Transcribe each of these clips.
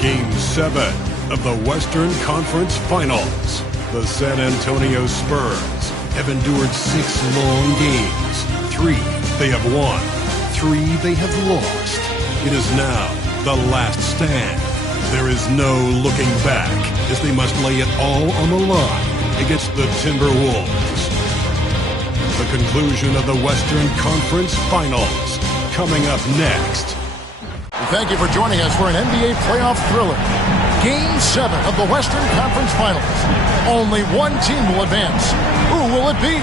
Game 7 of the Western Conference Finals. The San Antonio Spurs have endured 6 long games. 3 they have won, 3 they have lost. It is now the last stand. There is no looking back as they must lay it all on the line against the Timberwolves. The conclusion of the Western Conference Finals coming up next. Thank you for joining us for an NBA playoff thriller. Game 7 of the Western Conference Finals. Only one team will advance. Who will it be?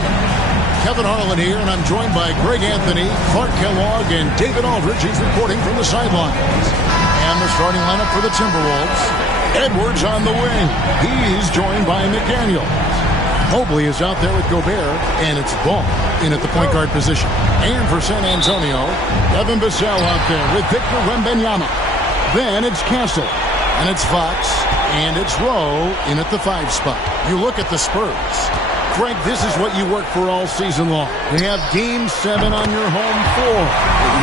Kevin Harlan here, and I'm joined by Greg Anthony, Clark Kellogg, and David Aldridge. He's reporting from the sidelines. And the starting lineup for the Timberwolves. Edwards on the wing. He's joined by McDaniel. Mobley is out there with Gobert, and it's Ball in at the point guard position. And for San Antonio, Devin Vassell out there with Victor Wembanyama. Then it's Castle, and it's Fox, and it's Rowe in at the 5 spot. You look at the Spurs. Greg, this is what you work for all season long. You have Game 7 on your home floor.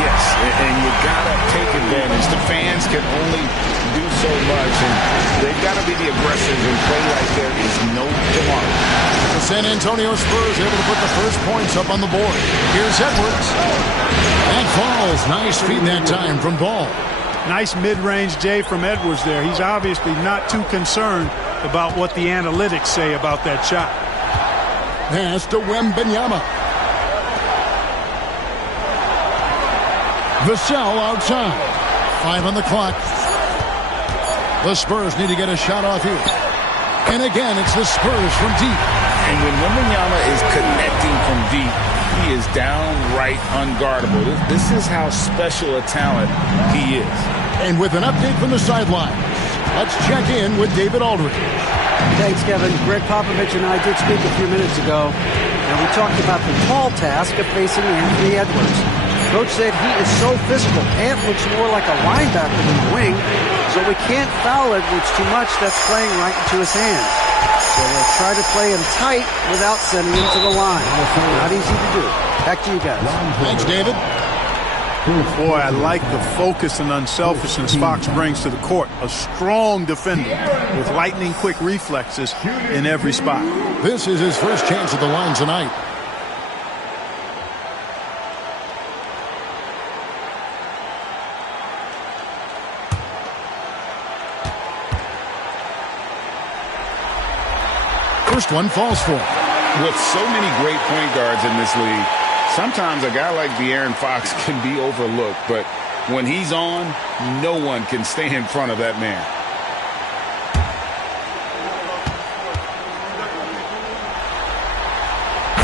Yes, and you got to take advantage. The fans can only do so much, and they've got to be the aggressors and play like there is no tomorrow. The San Antonio Spurs able to put the first points up on the board. Here's Edwards. That falls. Nice feed that time from Ball. Nice mid-range J from Edwards there. He's obviously not too concerned about what the analytics say about that shot. Pass to Wembanyama. Vassell outside. 5 on the clock. The Spurs need to get a shot off here. And again, it's the Spurs from deep. And when Wembanyama is connecting from deep, he is downright unguardable. This is how special a talent he is. And with an update from the sidelines, let's check in with David Aldridge. Thanks, Kevin. Greg Popovich and I did speak a few minutes ago, and we talked about the tall task of facing Anthony Edwards. Coach said he is so physical. Ant looks more like a linebacker than a wing, so we can't foul Edwards too much. That's playing right into his hands. So we'll try to play him tight without sending him to the line. Not easy to do. Back to you guys. Thanks, David. Boy, I like the focus and unselfishness Fox brings to the court. A strong defender with lightning-quick reflexes in every spot. This is his first chance at the line tonight. First one falls for him. With so many great point guards in this league, sometimes a guy like De'Aaron Fox can be overlooked, but when he's on, no one can stay in front of that man.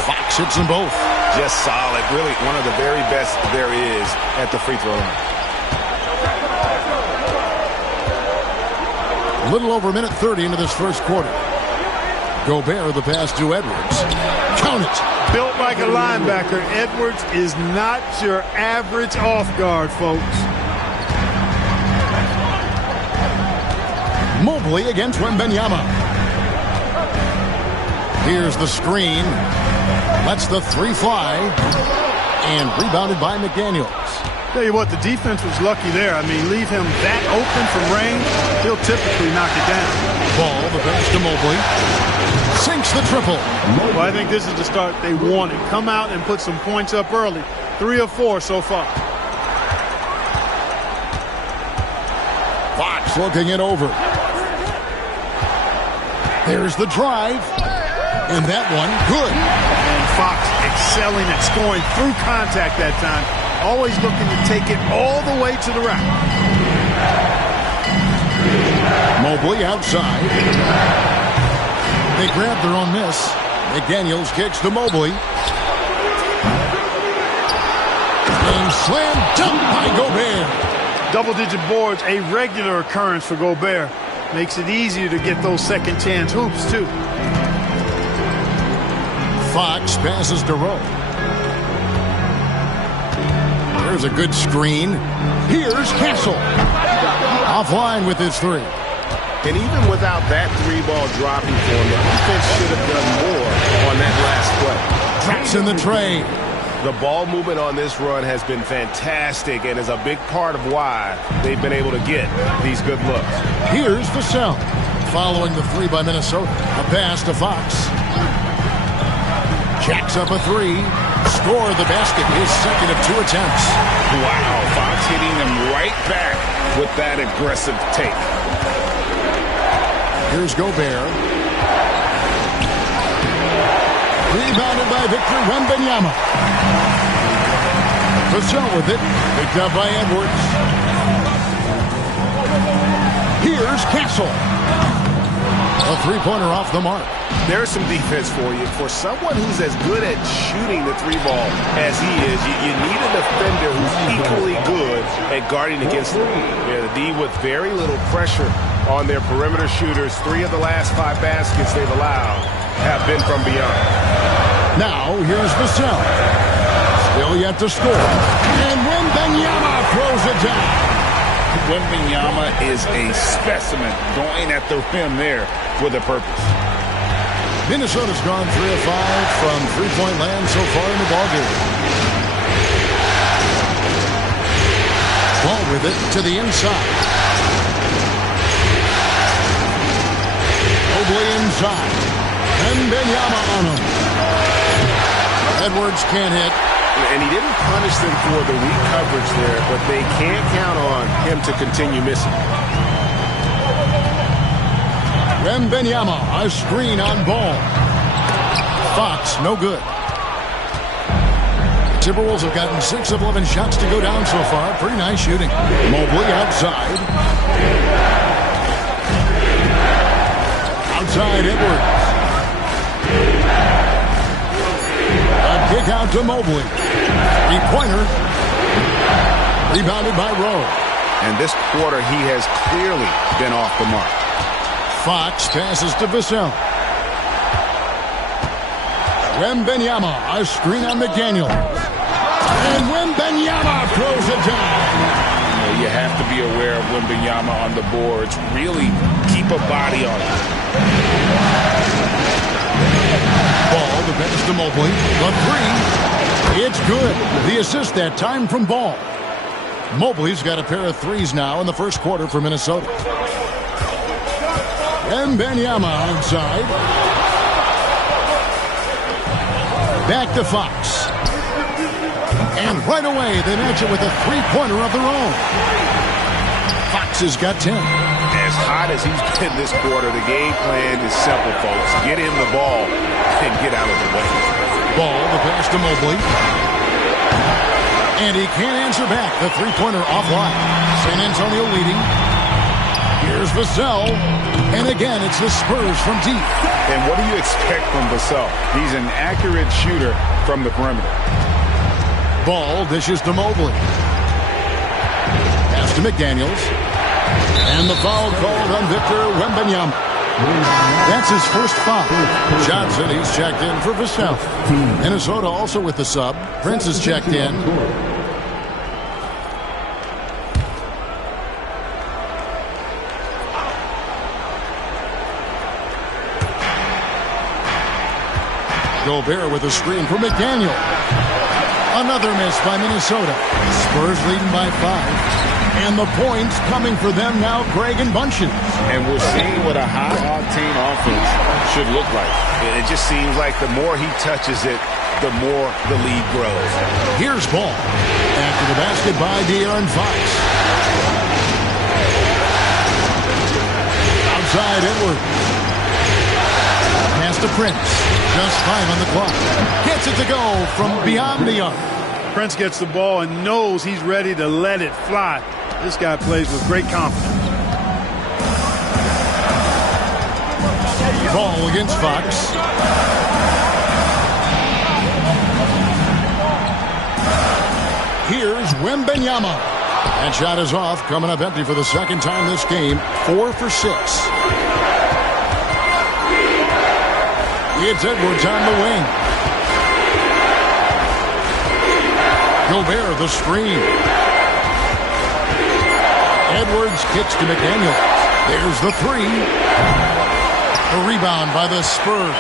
Fox hits them both. Just solid. Really one of the very best there is at the free throw line. A little over a minute 30 into this first quarter. Gobert the pass to Edwards. Count it. Built like a linebacker, Edwards is not your average off guard, folks. Mobley against Wembanyama. Here's the screen. Lets the 3 fly. And rebounded by McDaniels. Tell you what, the defense was lucky there. I mean, leave him that open from range, he'll typically knock it down. Ball, the pass to Mobley. Sinks the triple. Well, I think this is the start they wanted. Come out and put some points up early. 3 of 4 so far. Fox looking it over. There's the drive. And that one, good. And Fox excelling at scoring through contact that time. Always looking to take it all the way to the rack. Mobley outside. They grab their own miss. McDaniels kicks to Mobley. And slam dunk by Gobert. Double-digit boards, a regular occurrence for Gobert. Makes it easier to get those second chance hoops, too. Fox passes to Rowe. There's a good screen. Here's Castle. Offline with his 3. And even without that 3-ball dropping for him, the defense should have done more on that last play. Drops in the tray. The ball movement on this run has been fantastic and is a big part of why they've been able to get these good looks. Here's Vassell. Following the three by Minnesota. A pass to Fox. Jacks up a three. Score the basket. His second of 2 attempts. Wow, Fox hitting them right back with that aggressive take. Here's Gobert. Rebounded by Victor Wembanyama. Vassell with it. Picked up by Edwards. Here's Castle. A three-pointer off the mark. There's some defense for you. For someone who's as good at shooting the three ball as he is, you need a defender who's equally good at guarding against him. Yeah, the D with very little pressure on their perimeter shooters. 3 of the last 5 baskets they've allowed have been from beyond. Now, here's Vassell. Still yet to score. And Wembanyama throws it down. Wembanyama is a specimen going at the rim there with a purpose. Minnesota's gone 3 of 5 from three-point land so far in the ballgame. Ball with it to the inside. Mobley inside. Wembanyama on him. Edwards can't hit. And he didn't punish them for the weak coverage there, but they can't count on him to continue missing. Wembanyama, a screen on Ball. Fox, no good. Timberwolves have gotten 6 of 11 shots to go down so far. Pretty nice shooting. Mobley outside. Outside Edwards. A kick out to Mobley. 3-pointer. Rebounded by Rowe. And this quarter, he has clearly been off the mark. Fox passes to Vassell. Wembanyama, a screen on McDaniel. And Wembanyama throws it down. You have to be aware of Wembanyama on the boards. Really keep a body on it. Ball, the pass to Mobley. The 3. It's good. The assist that time from Ball. Mobley's got a pair of threes now in the first quarter for Minnesota. Wembanyama outside. Back to Fox. And right away, they match it with a three-pointer of their own. Fox has got 10. As hot as he's been this quarter, the game plan is simple, folks. Get him the ball and get out of the way. Ball, the pass to Mobley. And he can't answer back. The three-pointer offline. San Antonio leading. Here's Vassell. And again, it's the Spurs from deep. And what do you expect from Vassell? He's an accurate shooter from the perimeter. Ball dishes to Mobley. Pass to McDaniels. And the foul called on Victor Wembanyama. That's his first foul. Johnson, he's checked in for Vassell. Minnesota also with the sub. Prince is checked in. Gobert with a screen for McDaniel. Another miss by Minnesota. Spurs leading by 5. And the points coming for them now, Greg and Bunches. And we're seeing what a high-octane offense should look like. It just seems like the more he touches it, the more the lead grows. Here's Ball. After the basket by De'Aaron Fox. Outside Edwards. Pass to Prince. Just 5 on the clock. Gets it to go from beyond the arc. Prince gets the ball and knows he's ready to let it fly. This guy plays with great confidence. Ball against Fox. Here's Wembanyama. That shot is off, coming up empty for the second time this game. 4 for 6. It's Edwards on the wing. Gobert, the screen. Edwards kicks to McDaniel. There's the 3. The rebound by the Spurs.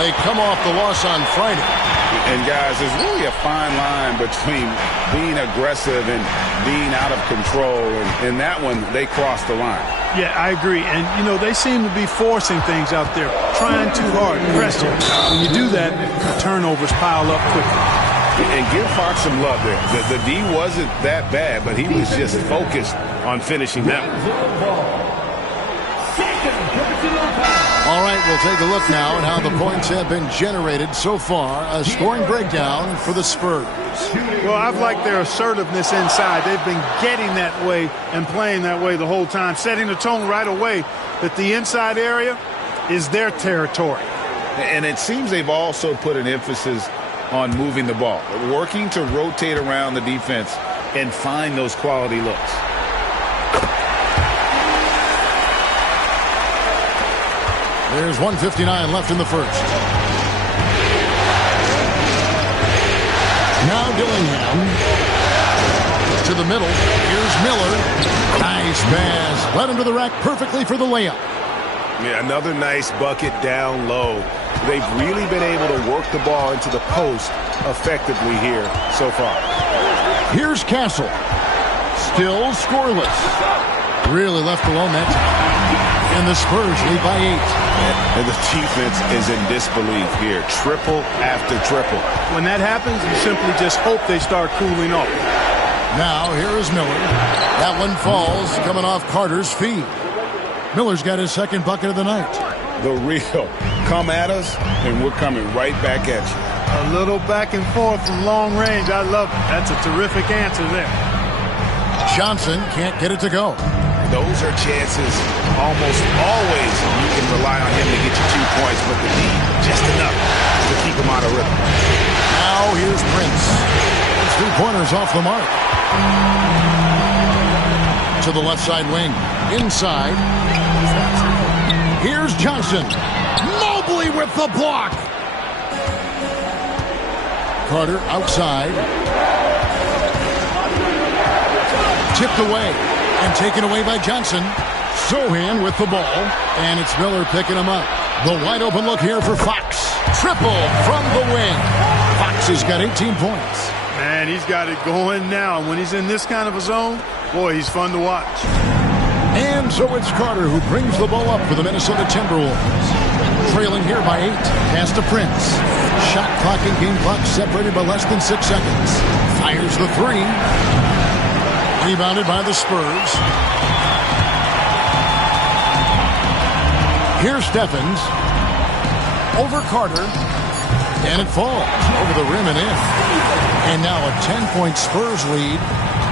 They come off the loss on Friday. And, guys, there's really a fine line between being aggressive and being out of control. And in that one, they crossed the line. Yeah, I agree. And, you know, they seem to be forcing things out there, trying too hard, pressing. When you do that, the turnovers pile up quickly. And give Fox some love there. The D wasn't that bad, but he was just focused on finishing that one. All right, we'll take a look now at how the points have been generated so far. A scoring breakdown for the Spurs. Well, I've liked their assertiveness inside. They've been getting that way and playing that way the whole time, setting the tone right away that the inside area is their territory. And it seems they've also put an emphasis on moving the ball, working to rotate around the defense and find those quality looks. There's 1:59 left in the first. Now Dillingham to the middle. Here's Miller. Nice pass. Led him to the rack perfectly for the layup. Yeah, another nice bucket down low. They've really been able to work the ball into the post effectively here so far. Here's Castle. Still scoreless. Really left alone that time. And the Spurs lead by 8. And the defense is in disbelief here. Triple after triple. When that happens, you simply just hope they start cooling off. Now here is Miller. That one falls, coming off Carter's feet. Miller's got his second bucket of the night. The real. Come at us, and we're coming right back at you. A little back and forth from long range. I love it. That's a terrific answer there. Johnson can't get it to go. Those are chances almost always you can rely on him to get you 2 points, but the D just enough to keep him out of rhythm. Now here's Prince. His 3-pointers off the mark. To the left side wing. Inside. Here's Johnson. Mobley with the block. Carter outside. Tipped away. And taken away by Johnson. Sohan with the ball. And it's Miller picking him up. The wide open look here for Fox. Triple from the wing. Fox has got 18 points. Man, he's got it going now. When he's in this kind of a zone, boy, he's fun to watch. And so it's Carter who brings the ball up for the Minnesota Timberwolves. Trailing here by 8. Pass to Prince. Shot clock and game clock separated by less than 6 seconds. Fires the 3. Rebounded by the Spurs. Here's Steffens. Over Carter. And it falls over the rim and in. And now a 10-point Spurs lead.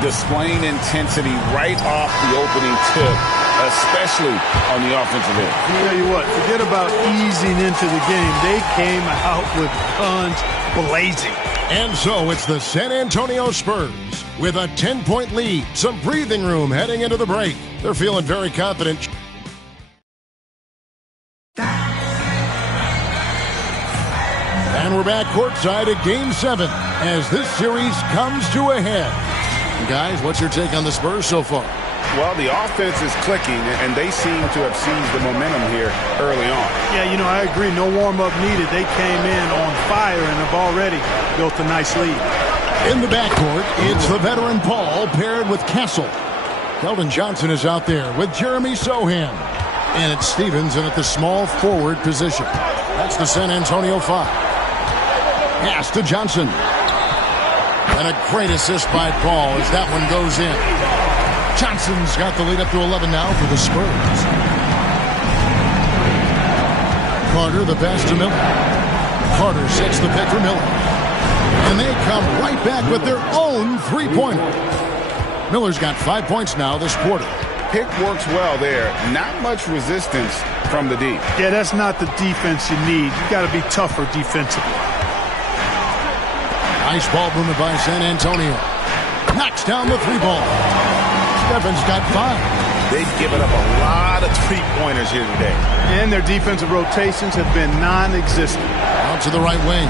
Displaying intensity right off the opening tip, especially on the offensive end. I'll tell you what, forget about easing into the game. They came out with guns blazing. And so it's the San Antonio Spurs with a 10-point lead. Some breathing room heading into the break. They're feeling very confident. And we're back courtside at Game 7 as this series comes to a head. Guys, what's your take on the Spurs so far? Well, the offense is clicking, and they seem to have seized the momentum here early on. Yeah, you know, I agree. No warm-up needed. They came in on fire and have already built a nice lead. In the backcourt, it's the veteran Paul paired with Castle. Keldon Johnson is out there with Jeremy Sohan. And it's Stevens in at the small forward position. That's the San Antonio 5. Pass to Johnson. And a great assist by Paul as that one goes in. Johnson's got the lead up to 11 now for the Spurs. Carter, the pass to Miller. Carter sets the pick for Miller. And they come right back with their own 3-pointer. Miller's got 5 points now this quarter. Pick works well there. Not much resistance from the D. Yeah, that's not the defense you need. You got to be tougher defensively. Nice ball movement by San Antonio. Knocks down the 3-ball. Steffens got 5. They've given up a lot of 3-pointers here today. And their defensive rotations have been non-existent. Out to the right wing.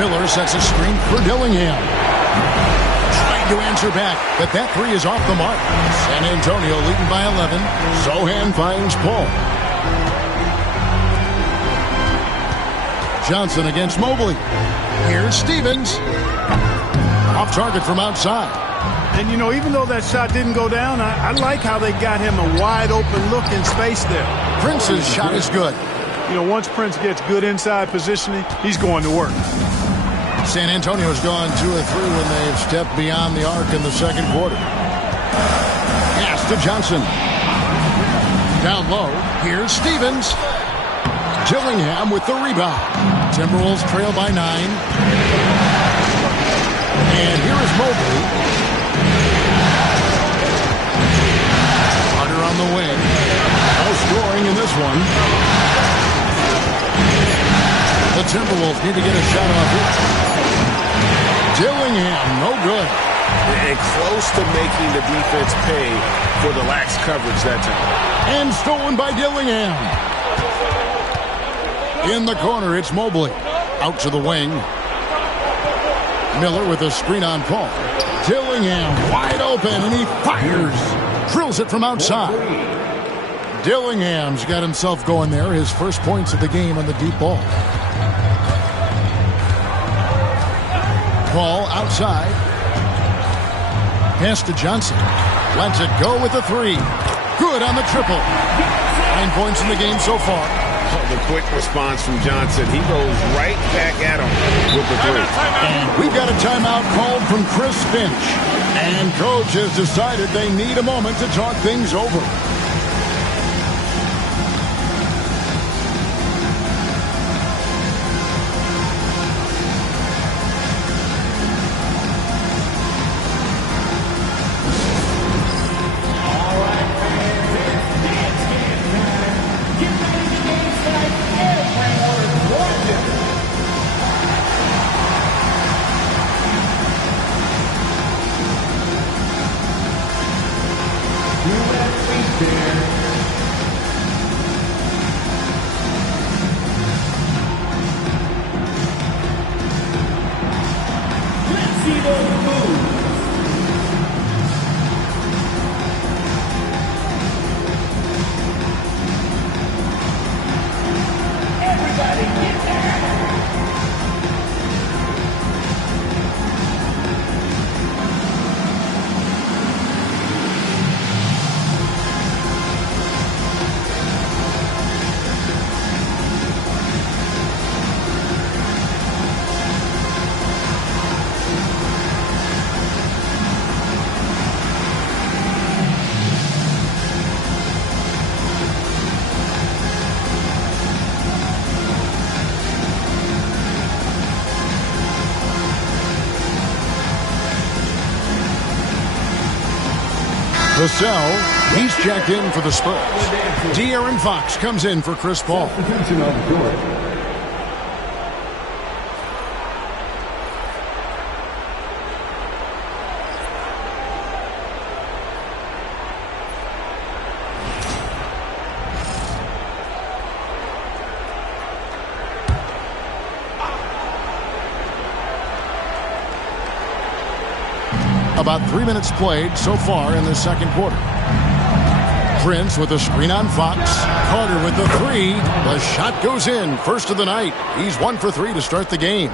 Miller sets a screen for Dillingham. Trying to answer back, but that 3 is off the mark. San Antonio leading by 11. Sohan finds Paul. Johnson against Mobley. Here's Stevens. Off target from outside. And, you know, even though that shot didn't go down, I like how they got him a wide-open look in space there. Prince's shot is good. You know, once Prince gets good inside positioning, he's going to work. San Antonio's gone 2 of 3 when they've stepped beyond the arc in the second quarter. Pass to Johnson. Down low, here's Stevens. Dillingham with the rebound. Timberwolves trail by 9. And here is Mobley. Carter on the wing. No scoring in this one. The Timberwolves need to get a shot off it. Dillingham, no good. And close to making the defense pay for the lax coverage that time. And stolen by Dillingham. In the corner, it's Mobley. Out to the wing. Miller with a screen on Paul. Dillingham wide open, and he fires. Drills it from outside. Dillingham's got himself going there. His first points of the game on the deep ball. Paul outside. Pass to Johnson. Lets it go with the 3. Good on the triple. 9 points in the game so far. The quick response from Johnson. He goes right back at him with the 3. And we've got a timeout called from Chris Finch. And coach has decided they need a moment to talk things over. Vassell, he's checked in for the Spurs. De'Aaron Fox comes in for Chris Paul. About 3 minutes played so far in the second quarter. Prince with a screen on Fox. Carter with the 3. The shot goes in. First of the night. He's 1 for 3 to start the game.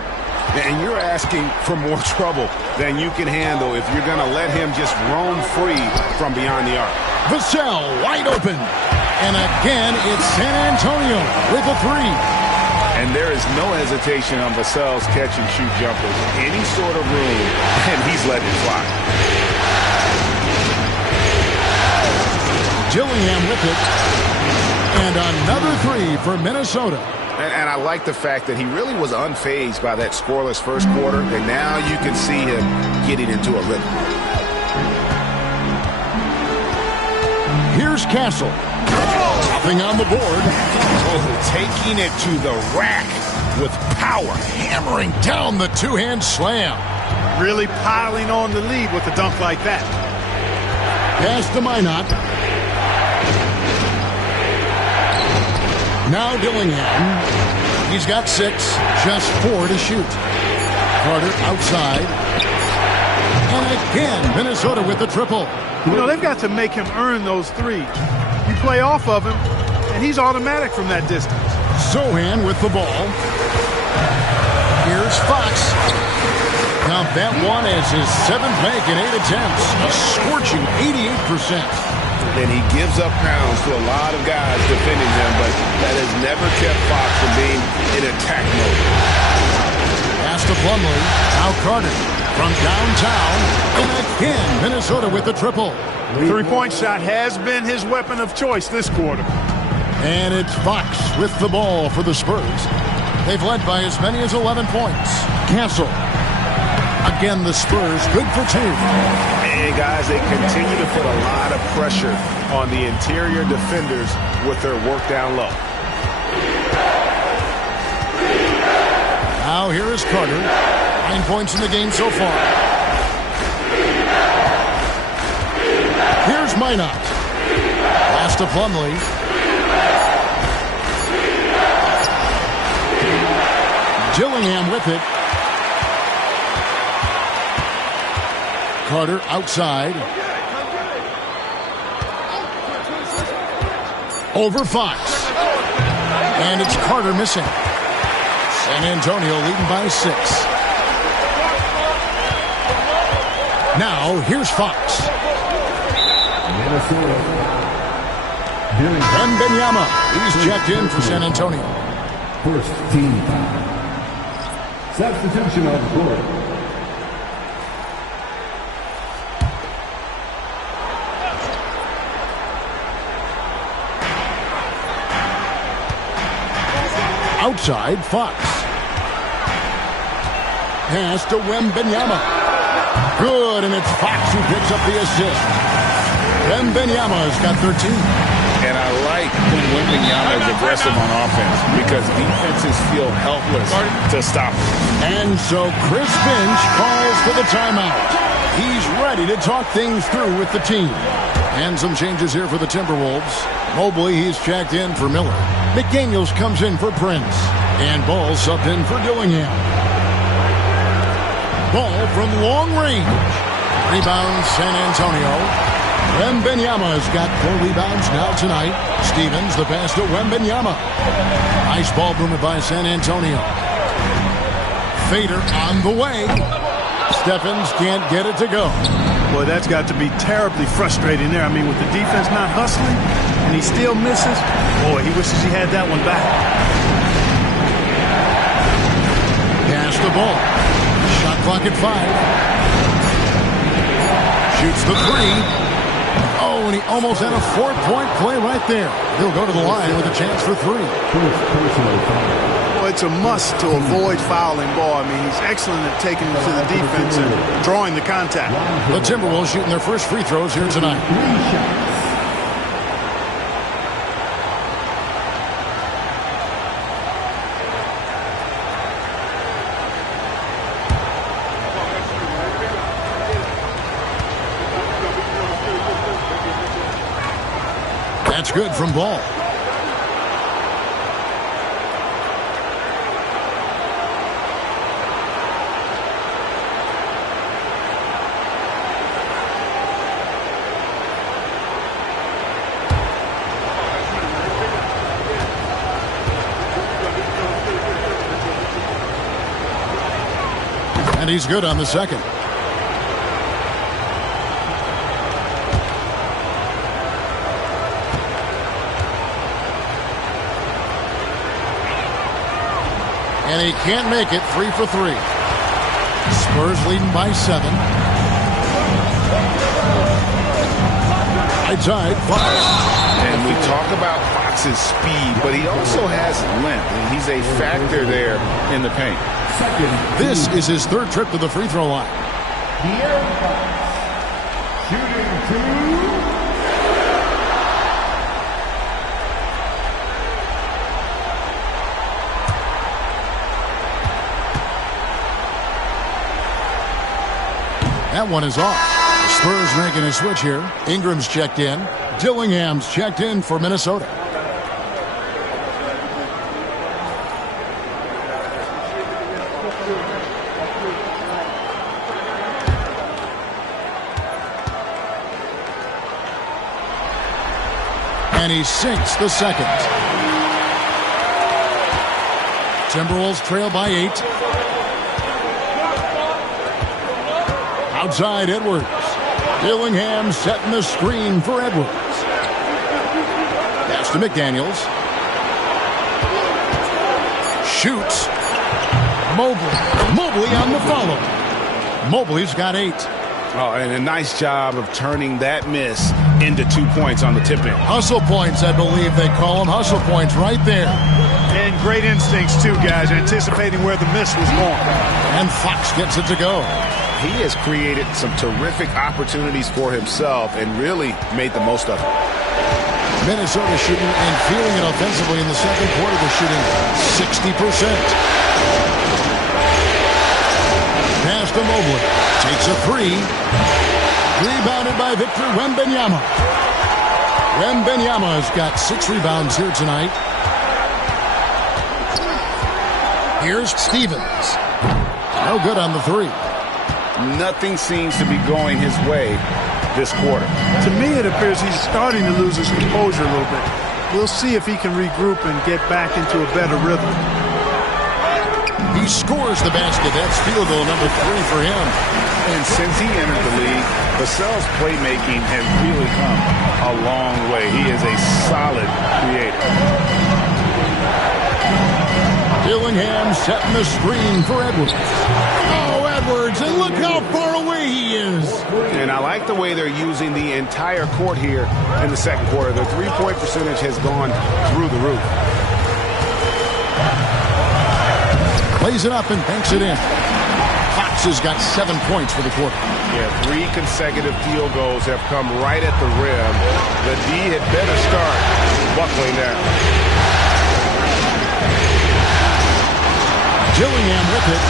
And you're asking for more trouble than you can handle if you're going to let him just roam free from beyond the arc. Vassell wide open. And again, it's San Antonio with a 3. And there is no hesitation on Vassell's catch-and-shoot jumpers. Any sort of room, and he's letting it fly. Dillingham with it. And another 3 for Minnesota. And I like the fact that he really was unfazed by that scoreless first quarter. And now you can see him getting into a rhythm. Here's Castle. Nothing on the board. Taking it to the rack with power. Hammering down the two-hand slam. Really piling on the lead with a dunk like that. Pass to Minot. Now Dillingham. He's got 6. Just 4 to shoot. Carter outside. And again, Minnesota with the triple. You know, they've got to make him earn those 3s. You play off of him, and he's automatic from that distance. Sohan with the ball. Here's Fox. Count that one as his 7th make in 8 attempts. A scorching 88%. And he gives up pounds to a lot of guys defending him, but that has never kept Fox from being in attack mode. Pass to Plumlee. Now Carter from downtown. And again, Minnesota with the triple. Three-point shot has been his weapon of choice this quarter. And it's Fox with the ball for the Spurs. They've led by as many as 11 points. Cancel. Again, the Spurs good for 2. And guys, they continue to put a lot of pressure on the interior defenders with their work down low. Now here is Carter. 9 points in the game so far. Here's Minot. Pass to Plumlee. Dillingham with it. Carter outside. Over Fox. And it's Carter missing. San Antonio leading by 6. Now here's Fox. Wembanyama. He's checked in for San Antonio. First team foul. Substitution on the court. Outside, Fox. Pass to Wembanyama. Good, and it's Fox who picks up the assist. Wembanyama's got 13. And I like when Wembanyama is aggressive on offense because defenses feel helpless to stop him. And so Chris Finch calls for the timeout. He's ready to talk things through with the team. And some changes here for the Timberwolves. Mobley, he's checked in for Miller. McDaniels comes in for Prince. And Ball subbed in for Dillingham. Ball from long range. Rebound San Antonio. Wembanyama's got 4 rebounds now tonight. Stevens, the pass to Wembanyama. Nice ball movement by San Antonio. Fader on the way. Stephens can't get it to go. Boy, that's got to be terribly frustrating there. I mean, with the defense not hustling and he still misses, boy, he wishes he had that one back. Pass the ball. Shot clock at 5. Shoots the 3. Oh, and he almost had a 4-point play right there. He'll go to the line with a chance for 3. Well, it's a must to avoid fouling Ball. I mean, he's excellent at taking him to the defense and drawing the contact. The Timberwolves shooting their first free throws here tonight. That's good from Ball. And he's good on the second. And he can't make it. 3 for 3. Spurs leading by 7. Outside, Fox. And we talk about Fox's speed, but he also has length. And he's a factor there in the paint. This is his 3rd trip to the free throw line. Shooting 2. That one is off. The Spurs making a switch here. Ingram's checked in. Dillingham's checked in for Minnesota. And he sinks the second. Timberwolves trail by 8. Outside Edwards. Dillingham setting the screen for Edwards. Pass to McDaniels. Shoots. Mobley on the follow. Mobley's got 8. Oh, and a nice job of turning that miss into 2 points on the tip-in. Hustle points, I believe they call them. Hustle points right there. And great instincts, too, guys, anticipating where the miss was going. And Fox gets it to go. He has created some terrific opportunities for himself and really made the most of it. Minnesota shooting and feeling it offensively in the second quarter. They're shooting 60%. Pass to Mobley. Takes a 3. Rebounded by Victor Wembanyama. Wembanyama has got 6 rebounds here tonight. Here's Stevens. No good on the 3. Nothing seems to be going his way this quarter. To me, it appears he's starting to lose his composure a little bit. We'll see if he can regroup and get back into a better rhythm. He scores the basket. That's field goal number 3 for him. And since he entered the league, Vassell's playmaking has really come a long way. He is a solid creator. Dillingham setting the screen for Edwards. Oh, Edwards, and look how far away he is. And I like the way they're using the entire court here in the second quarter. Their three-point percentage has gone through the roof. Plays it up and banks it in. Fox has got 7 points for the quarter. Yeah, 3 consecutive field goals have come right at the rim. The D had better start buckling down. Dillingham with it.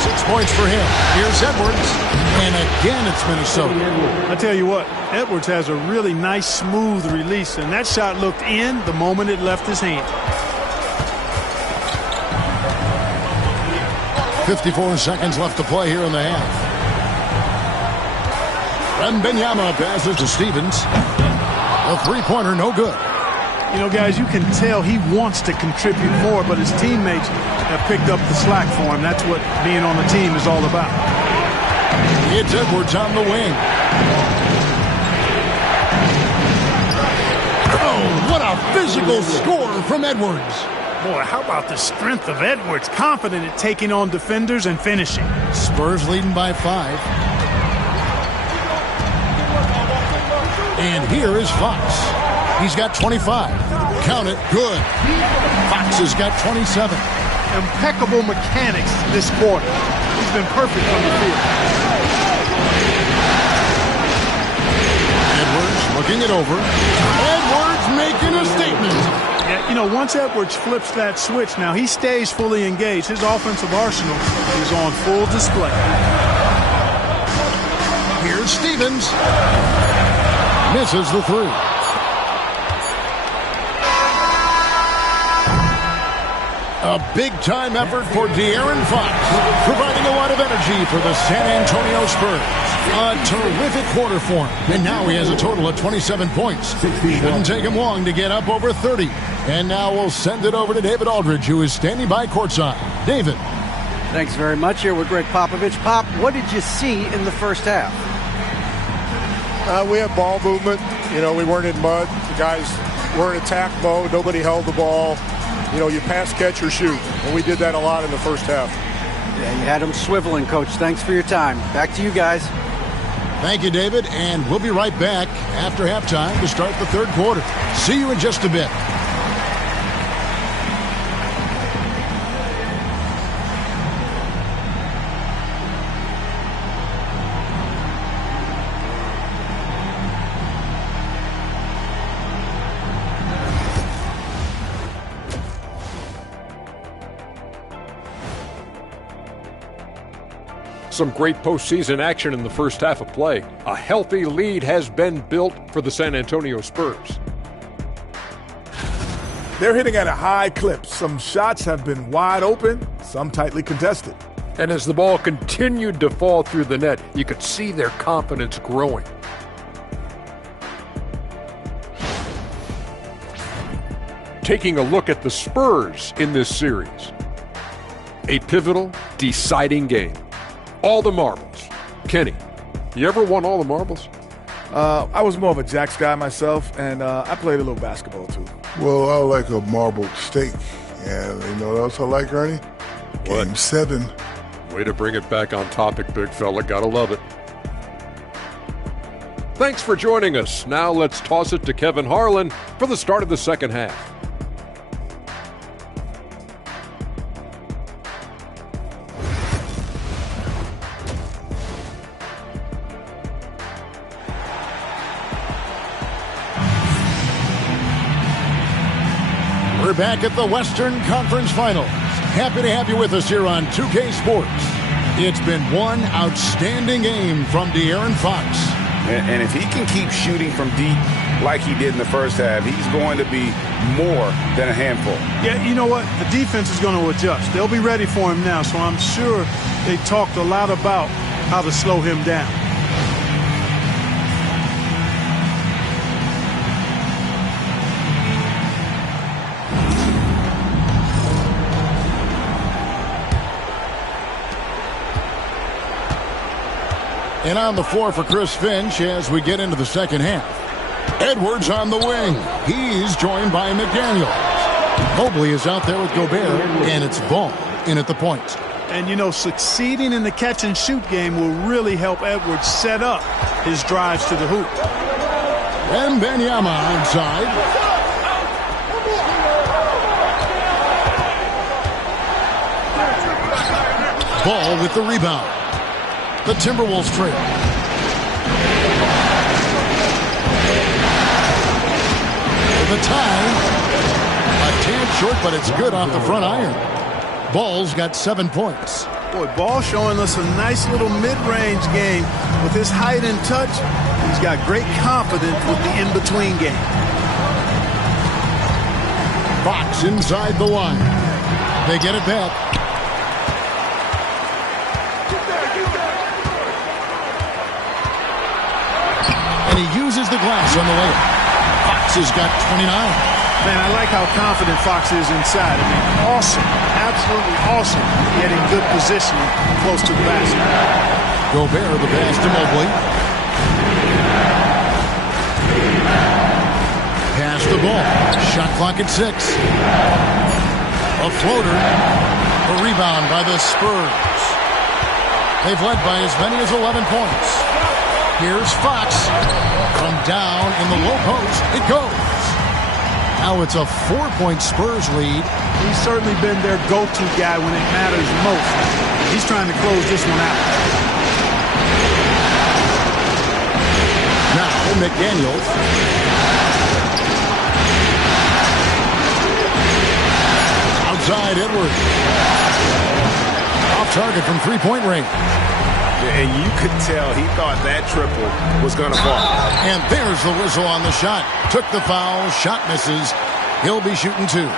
6 points for him. Here's Edwards. And again, it's Minnesota. I tell you what, Edwards has a really nice, smooth release, and that shot looked in the moment it left his hand. 54 seconds left to play here in the half. Wembanyama passes to Stevens. A three-pointer, no good. You know, guys, you can tell he wants to contribute more, but his teammates have picked up the slack for him. That's what being on the team is all about. It's Edwards on the wing. Oh, what a physical score from Edwards. Boy, how about the strength of Edwards? Confident at taking on defenders and finishing. Spurs leading by 5. And here is Fox. He's got 25. Count it. Good. Fox has got 27. Impeccable mechanics this quarter. He's been perfect from the field. Edwards looking it over. Edwards making a statement. Yeah, you know, once Edwards flips that switch, now he stays fully engaged. His offensive arsenal is on full display. Here's Stevens. Misses the 3. A big-time effort for De'Aaron Fox, providing a lot of energy for the San Antonio Spurs. A terrific quarter for him, and now he has a total of 27 points. Didn't take him long to get up over 30. And now we'll send it over to David Aldridge, who is standing by courtside. David. Thanks very much. Here with Greg Popovich. Pop, what did you see in the first half? We had ball movement. You know, we weren't in mud. The guys were in attack mode. Nobody held the ball. You know, you pass, catch, or shoot. And we did that a lot in the first half. Yeah, you had them swiveling, Coach. Thanks for your time. Back to you guys. Thank you, David. And we'll be right back after halftime to start the third quarter. See you in just a bit. Some great postseason action in the first half of play. A healthy lead has been built for the San Antonio Spurs. They're hitting at a high clip. Some shots have been wide open, some tightly contested. And as the ball continued to fall through the net, you could see their confidence growing. Taking a look at the Spurs in this series. A pivotal, deciding game. All the marbles. Kenny, You ever won all the marbles? I was more of a jacks guy myself, and I played a little basketball too. Well, I like a marbled steak. And you know what else I like, Ernie? What? Game 7. Way to bring it back on topic, big fella. Gotta love it. Thanks for joining us. Now let's toss it to Kevin Harlan for the start of the second half. We're back at the Western Conference Finals. Happy to have you with us here on 2K Sports. It's been one outstanding game from De'Aaron Fox. And if he can keep shooting from deep like he did in the first half, he's going to be more than a handful. Yeah, you know what? The defense is going to adjust. They'll be ready for him now, so I'm sure they talked a lot about how to slow him down. And on the floor for Chris Finch as we get into the second half. Edwards on the wing. He's joined by McDaniel. Mobley is out there with Gobert, and it's Ball in at the point. And, you know, succeeding in the catch-and-shoot game will really help Edwards set up his drives to the hoop. And Benyama inside. Ball with the rebound. The Timberwolves trail. The tie. A tad short, but it's good off the front iron. Ball's got 7 points. Boy, Ball showing us a nice little mid-range game with his height and touch. He's got great confidence with the in-between game. Fox inside the line. They get it back. And he uses the glass on the layup. Fox has got 29. Man, I like how confident Fox is inside. I mean, awesome. Absolutely awesome. Getting good positioning close to the basket. Gobert the pass to Mobley. Pass the ball. Shot clock at 6. A floater. A rebound by the Spurs. They've led by as many as 11 points. Here's Fox. From down in the low post, it goes. Now it's a 4-point Spurs lead. He's certainly been their go-to guy when it matters most. He's trying to close this one out. Now McDaniel. Outside Edwards. Off target from three-point range. And you could tell he thought that triple was going to fall. And there's the whistle on the shot. Took the foul. Shot misses. He'll be shooting 2.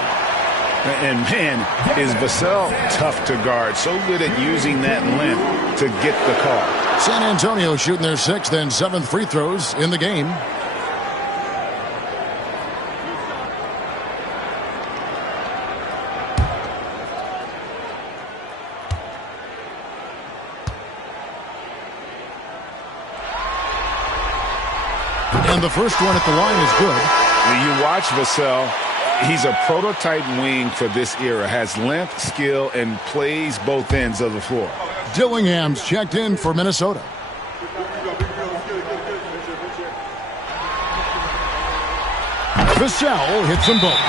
And, man, is Vassell tough to guard. So good at using that length to get the call. San Antonio shooting their 6th and 7th free throws in the game. And the first one at the line is good. You watch Vassell. He's a prototype wing for this era. Has length, skill, and plays both ends of the floor. Dillingham's checked in for Minnesota. Vassell hits them both.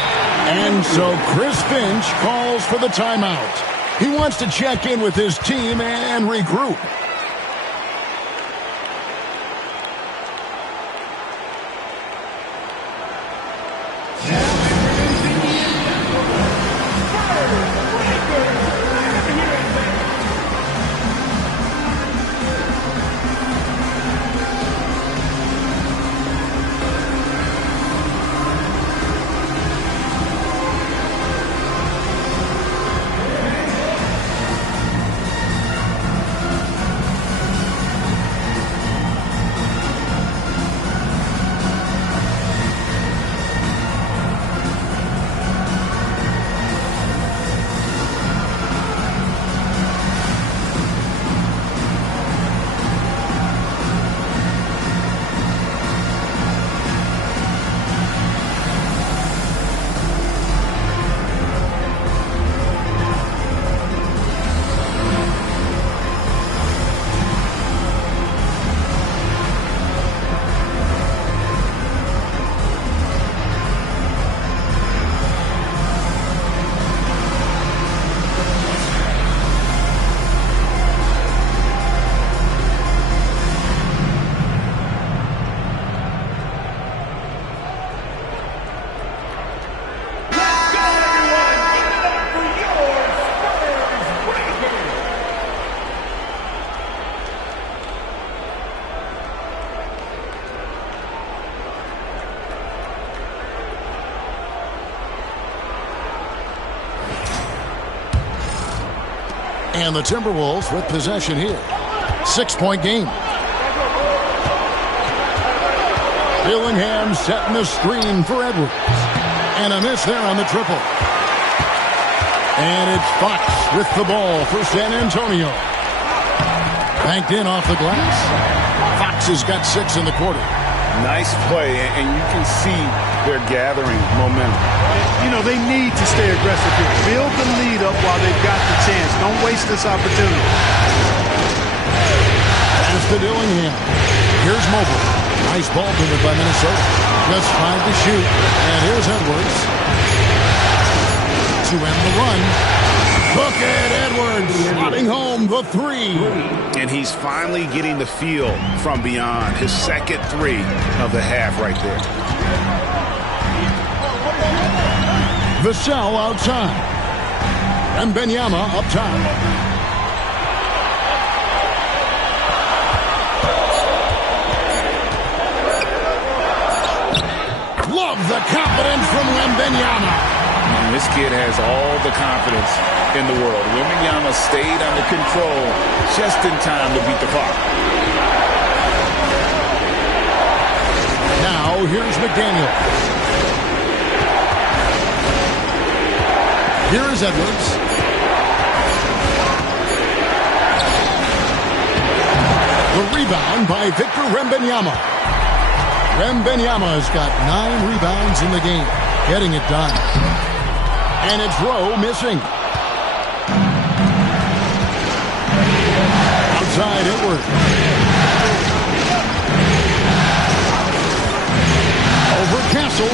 And so Chris Finch calls for the timeout. He wants to check in with his team and regroup. And the Timberwolves with possession here. 6-point game. Dillingham setting the screen for Edwards. And a miss there on the triple. And it's Fox with the ball for San Antonio. Banked in off the glass. Fox has got 6 in the quarter. Nice play, and you can see they're gathering momentum. You know, they need to stay aggressive here. Build the lead up while they've got the chance. Don't waste this opportunity. Pass to Dillingham. Here's Mobley. Nice ball movement by Minnesota. Just 5 to shoot. And here's Edwards. To end the run. Look at Edwards slotting home the 3. And he's finally getting the feel from beyond. His second 3 of the half right there. Vassell outside. And Benyama up top. Love the confidence from Wembanyama. This kid has all the confidence in the world. Wembanyama stayed under control just in time to beat the clock. Now here's McDaniel. Here is Edwards. The rebound by Victor Wembanyama. Wembanyama has got 9 rebounds in the game, getting it done. And it's Rowe missing. Outside Edwards. Over Castle.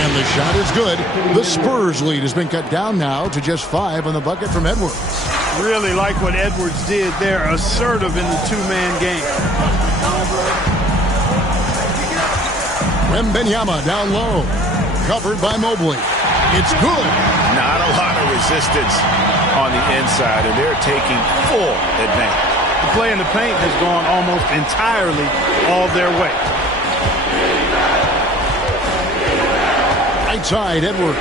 And the shot is good. The Spurs lead has been cut down now to just 5 on the bucket from Edwards. Really like what Edwards did there. Assertive in the 2-man game. Wembanyama down low. Covered by Mobley. It's good. Not a lot of resistance on the inside, and they're taking full advantage. The play in the paint has gone almost entirely all their way. Right side, Edwards.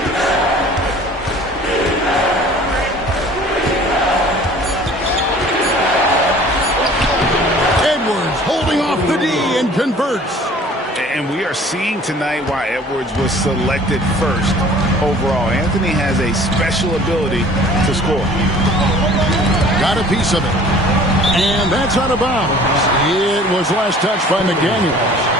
Edwards holding off the D and converts. And we are seeing tonight why Edwards was selected first overall. Anthony has a special ability to score. Got a piece of it. And that's out of bounds. It was last touched by McDaniels.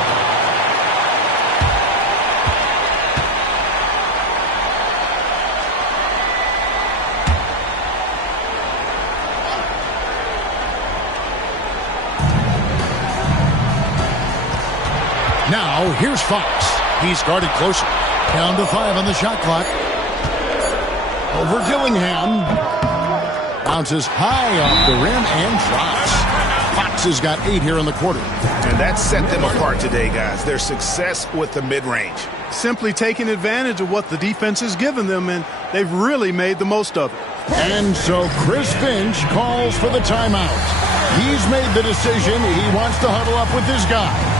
Now, here's Fox. He's guarded closer. Down to 5 on the shot clock. Over Dillingham. Bounces high off the rim and drops. Fox has got 8 here in the quarter. And that set them apart today, guys. Their success with the mid-range. Simply taking advantage of what the defense has given them, and they've really made the most of it. And so Chris Finch calls for the timeout. He's made the decision. He wants to huddle up with his guy.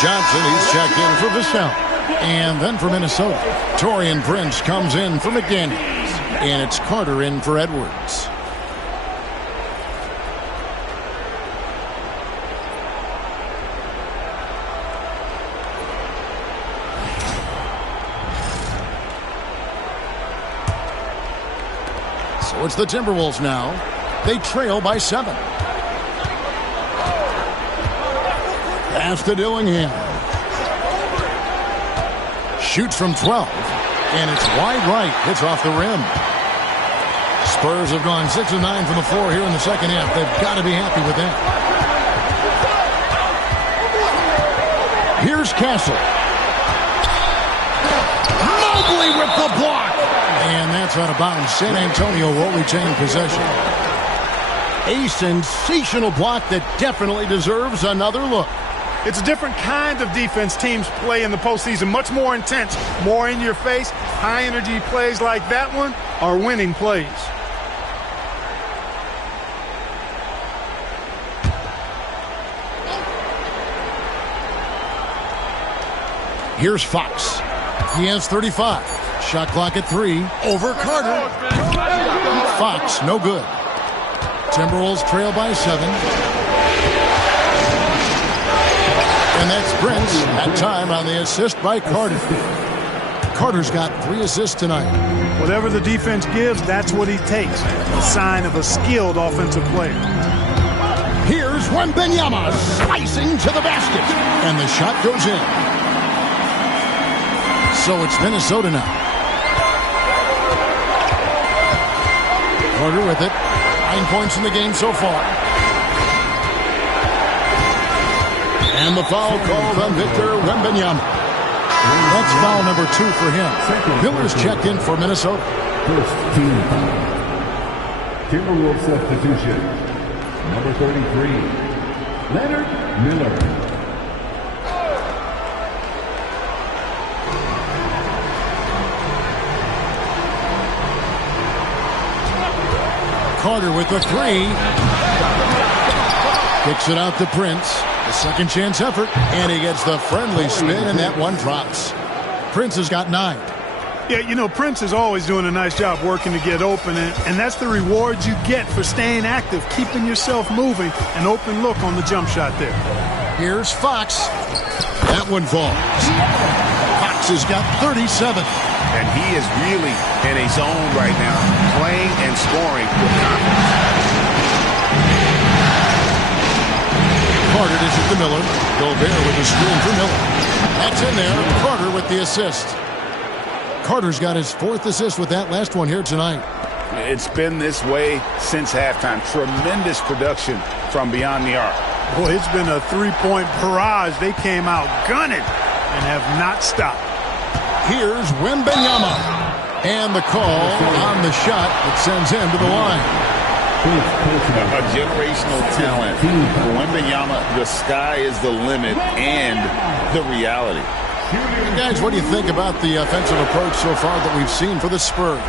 Johnson, he's checked in for Vassell. And then for Minnesota, Taurean Prince comes in for McDaniels. And it's Carter in for Edwards. So it's the Timberwolves now. They trail by 7. Pass to Dillingham. Shoots from 12. And it's wide right. Hits off the rim. Spurs have gone 6 of 9 from the floor here in the second half. They've got to be happy with that. Here's Castle. Mobley with the block. And that's out of bounds. San Antonio will retain possession. A sensational block that definitely deserves another look. It's a different kind of defense teams play in the postseason. Much more intense, more in your face. High energy plays like that one are winning plays. Here's Fox. He has 35. Shot clock at 3. Over Carter. Fox, no good. Timberwolves trail by 7. And that's Prince at time on the assist by Carter. Carter's got 3 assists tonight. Whatever the defense gives, that's what he takes. A sign of a skilled offensive player. Here's Wembanyama slicing to the basket. And the shot goes in. So it's Minnesota now. Carter with it. 9 points in the game so far. And the foul called on Victor Wembanyama. That's foul number 2 for him. Miller's checked in for Minnesota. First team foul. Timberwolves substitution. Number 33, Leonard Miller. Carter with the 3. Kicks it out to Prince. A second chance effort. And he gets the friendly spin, and that one drops. Prince has got 9. Yeah, you know, Prince is always doing a nice job working to get open, and that's the reward you get for staying active, keeping yourself moving, an open look on the jump shot there. Here's Fox. That one falls. Fox has got 37. And he is really in a zone right now, playing and scoring with confidence. Carter dishes it to Miller. Gobert with the screen for Miller. That's in there. Carter with the assist. Carter's got his 4th assist with that last one here tonight. It's been this way since halftime. Tremendous production from beyond the arc. Boy, it's been a 3-point barrage. They came out gunning and have not stopped. Here's Wembanyama. And the call on the shot that sends him to the line. A generational talent. For Wembanyama, the sky is the limit and the reality. Guys, what do you think about the offensive approach so far that we've seen for the Spurs?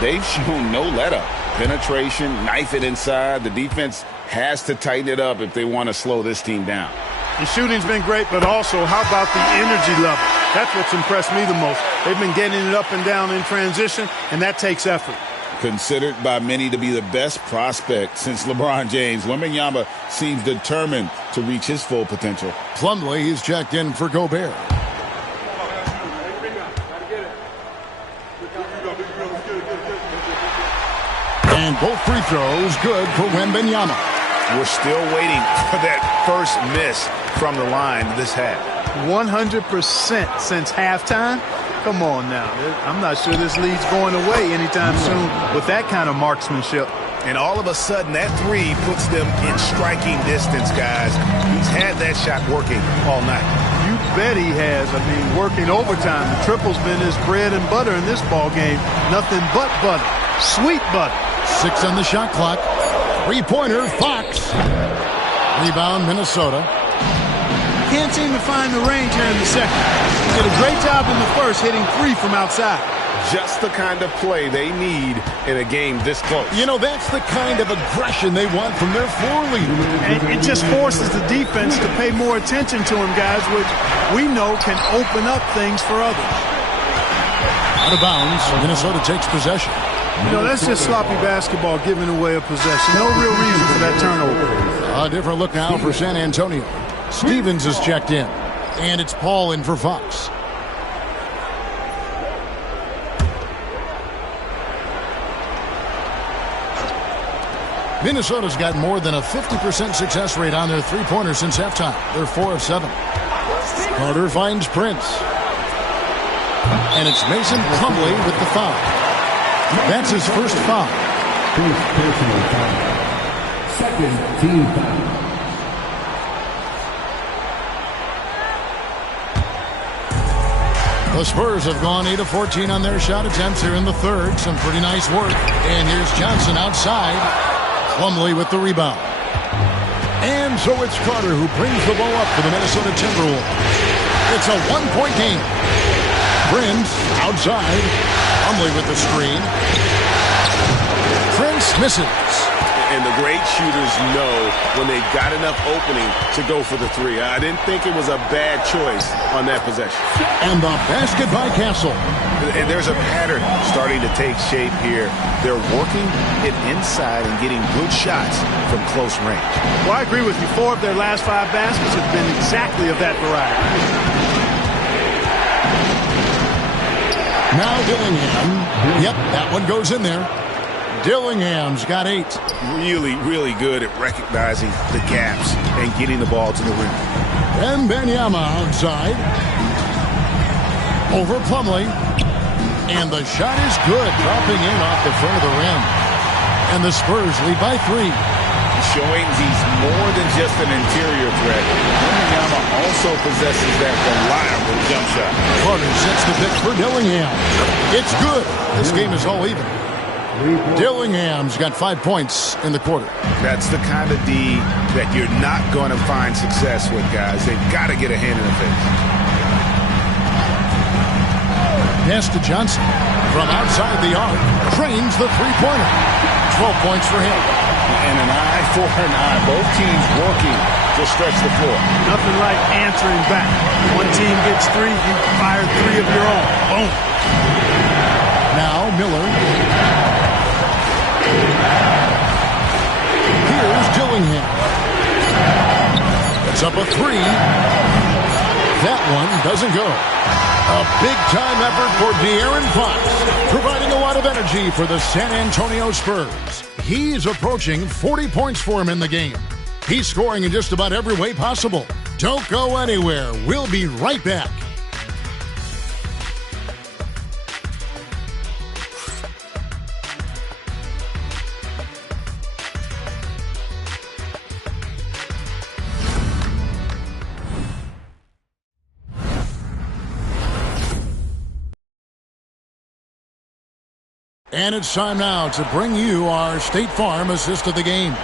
They've shown no let-up. Penetration, knife it inside. The defense has to tighten it up if they want to slow this team down. The shooting's been great, but also how about the energy level? That's what's impressed me the most. They've been getting it up and down in transition, and that takes effort. Considered by many to be the best prospect since LeBron James, Wembanyama seems determined to reach his full potential. Plumlee is checked in for Gobert. And both free throws good for Wembanyama. We're still waiting for that first miss from the line this half. 100% since halftime? Come on now. I'm not sure this lead's going away anytime soon with that kind of marksmanship. And all of a sudden, that 3 puts them in striking distance, guys. He's had that shot working all night. You bet he has. I mean, working overtime. The triple's been his bread and butter in this ball game. Nothing but butter. Sweet butter. 6 on the shot clock. 3-pointer, Fox. Rebound, Minnesota. Can't seem to find the range here in the second. He did a great job in the first, hitting 3 from outside. Just the kind of play they need in a game this close. You know, that's the kind of aggression they want from their floor leader. And it just forces the defense to pay more attention to him, guys, which we know can open up things for others. Out of bounds, Minnesota takes possession. You know, that's just sloppy basketball, giving away a possession. No real reason for that turnover. A different look now for San Antonio. Stevens is checked in. And it's Paul in for Fox. Minnesota's got more than a 50% success rate on their three-pointers since halftime. They're 4 of 7. Carter finds Prince. And it's Mason Plumlee with the foul. That's his first foul. First personal foul. Second team foul. The Spurs have gone 8 of 14 on their shot attempts here in the third. Some pretty nice work. And here's Johnson outside. Plumlee with the rebound. And so it's Carter who brings the ball up for the Minnesota Timberwolves. It's a one-point game. Prince outside. Plumlee with the screen. Prince misses. And the great shooters know when they've got enough opening to go for the three. I didn't think it was a bad choice on that possession. And the basket by Castle. And there's a pattern starting to take shape here. They're working it inside and getting good shots from close range. Well, I agree with you. 4 of their last 5 baskets have been exactly of that variety. Now Dillingham. Yep, that one goes in there. Dillingham's got 8. Really, really good at recognizing the gaps and getting the ball to the rim. And Benyama outside. Over Plumlee. And the shot is good, dropping in off the front of the rim. And the Spurs lead by 3. Showing he's more than just an interior threat. Benyama also possesses that reliable jump shot. Carter sets the pick for Dillingham. It's good. This game is all even. Dillingham's got 5 points in the quarter. That's the kind of D that you're not going to find success with, guys. They've got to get a hand in the face. Pass to Johnson. From outside the arc. Trains the three-pointer. 12 points for him. And an eye for an eye. Both teams working to stretch the floor. Nothing like answering back. One team gets 3, you fire 3 of your own. Boom. Now Miller. Here's Dillingham. It's up a 3. That one doesn't go. A big-time effort for De'Aaron Fox, providing a lot of energy for the San Antonio Spurs. He's approaching 40 points for him in the game. He's scoring in just about every way possible. Don't go anywhere. We'll be right back. And it's time now to bring you our State Farm assist of the game.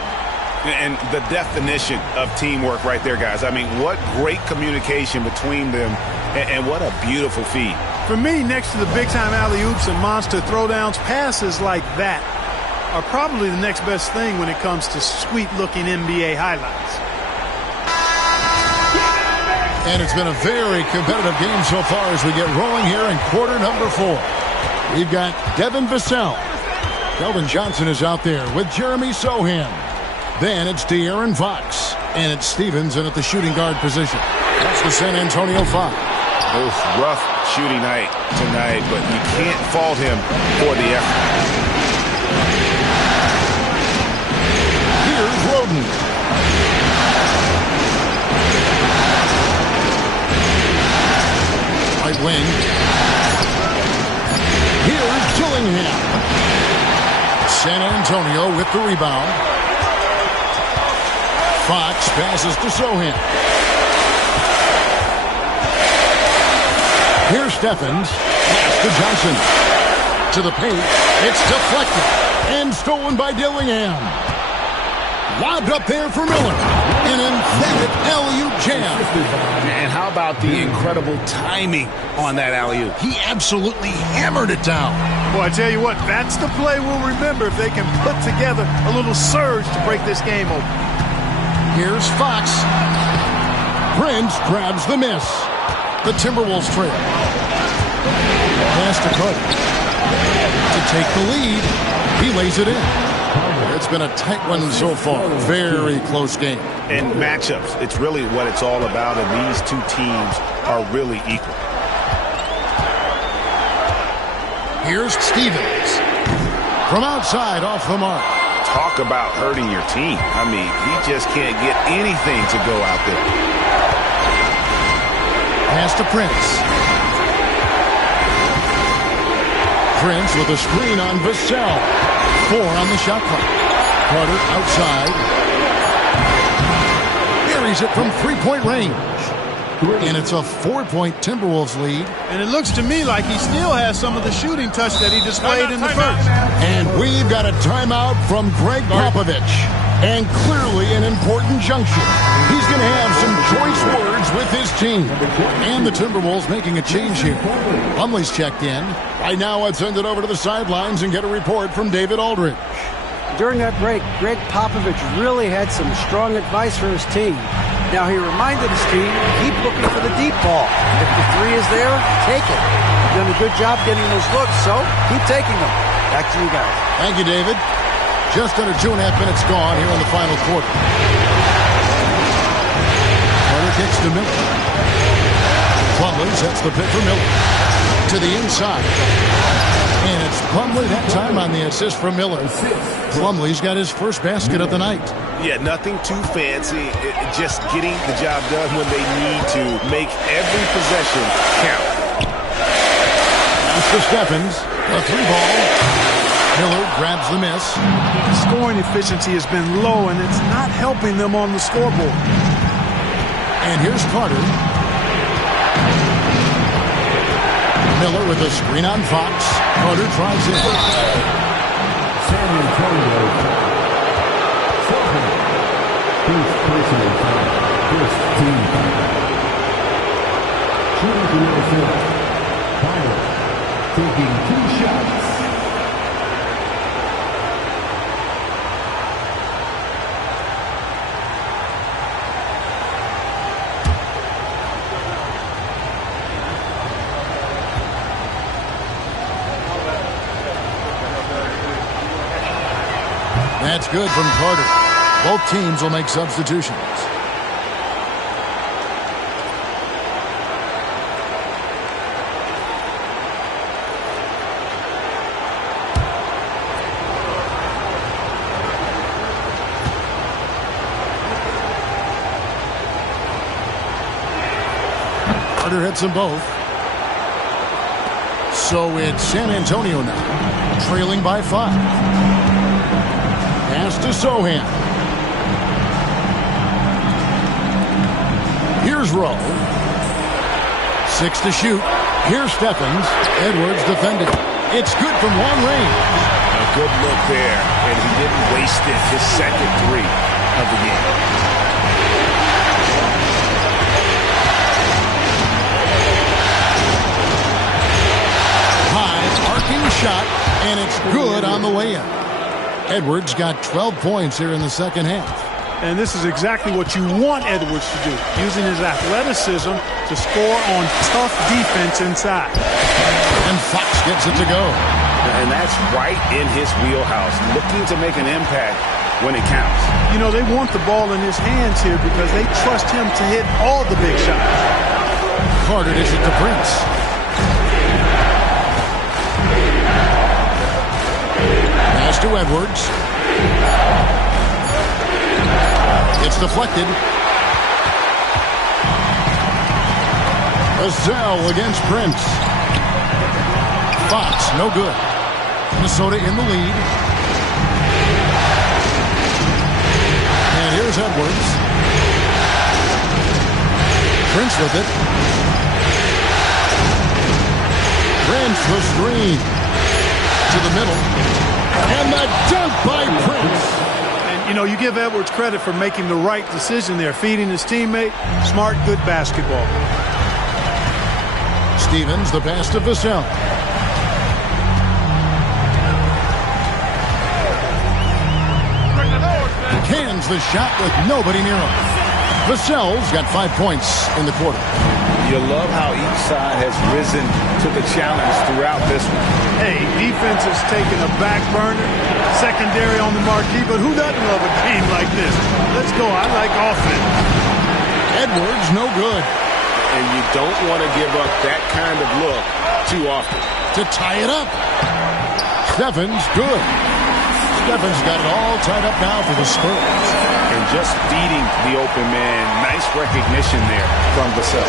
And the definition of teamwork right there, guys. I mean, what great communication between them, and what a beautiful feed. For me, next to the big-time alley-oops and monster throwdowns, passes like that are probably the next best thing when it comes to sweet-looking NBA highlights. And it's been a very competitive game so far as we get rolling here in quarter number 4. We've got Devin Vassell. Kelvin Johnson is out there with Jeremy Sohan. Then it's De'Aaron Fox. And it's Stevens in at the shooting guard position. That's the San Antonio 5. Rough shooting night tonight, but you can't fault him for the effort. Here's Roden. Right wing. Here's Dillingham. San Antonio with the rebound. Fox passes to Sohan. Here's Stephens. Pass to Johnson. To the paint. It's deflected. And stolen by Dillingham. Lobbed up there for Miller. An emphatic alley-oop jam. And how about the incredible timing on that alley-oop? He absolutely hammered it down. Boy, I tell you what, that's the play we'll remember if they can put together a little surge to break this game open. Here's Fox. Prince grabs the miss. The Timberwolves trail. Pass to Carter. To take the lead, he lays it in. It's been a tight one so far. Very close game. And matchups, it's really what it's all about, and these two teams are really equal. Here's Stevens. From outside, off the mark. Talk about hurting your team. I mean, he just can't get anything to go out there. Pass to Prince. Prince with a screen on Vassell. 4 on the shot clock. Carter outside. Buries it from three-point range. And it's a 4-point Timberwolves lead. And it looks to me like he still has some of the shooting touch that he displayed in the first. And we've got a timeout from Greg Popovich. And clearly an important juncture. He's going to have some choice words with his team. And the Timberwolves making a change here. Plumlee's checked in. Right now, I'd send it over to the sidelines and get a report from David Aldridge. During that break, Greg Popovich really had some strong advice for his team. Now, he reminded his team, keep looking for the deep ball. If the three is there, take it. You've done a good job getting those looks, so keep taking them. Back to you guys. Thank you, David. Just under 2.5 minutes gone here in the final quarter. Carter kicks to Miller. Plumlee sets the pick for Miller. To the inside. And it's Plumlee that time on the assist from Miller. Plumlee's got his first basket of the night. Yeah, nothing too fancy. Just getting the job done when they need to. Make every possession count. That's for Stephens. A 3-ball. Miller grabs the miss. The scoring efficiency has been low, and it's not helping them on the scoreboard. And here's Carter. Miller with a screen on Fox. Carter tries it. San Antonio. First personal foul. First team foul. Shooting to Minnesota. Byron taking 2 shots. That's good from Carter. Both teams will make substitutions. Carter hits them both. So it's San Antonio now, trailing by 5. Pass to Sohan. Here's Rowe. 6 to shoot. Here's Stephens. Edwards defending. It's good from long range. A good look there, and he didn't waste it. His second 3 of the game. High arcing shot, and it's good on the way in. Edwards got 12 points here in the second half. And this is exactly what you want Edwards to do, using his athleticism to score on tough defense inside. And Fox gets it to go. And that's right in his wheelhouse, looking to make an impact when it counts. You know, they want the ball in his hands here because they trust him to hit all the big shots. Carter dishes it to Prince. Pass to Edwards. It's deflected. Vassell against Prince. Fox, no good. Minnesota in the lead. And here's Edwards. Prince with it. Prince the screen. To the middle. And the dunk by Prince. And, you know, you give Edwards credit for making the right decision there, feeding his teammate. Smart, good basketball. Stevens, the pass to Vassell. Cans the shot with nobody near him. Vassell's got 5 points in the quarter. You love how each side has risen to the challenge throughout this one. Hey, defense has taken a back burner, secondary on the marquee, but who doesn't love a game like this? Let's go. I like offense. Edwards, no good. And you don't want to give up that kind of look too often. To tie it up. Stephens, good. Stefan's got it all tied up now for the Spurs. And just feeding the open man. Nice recognition there from Vassell.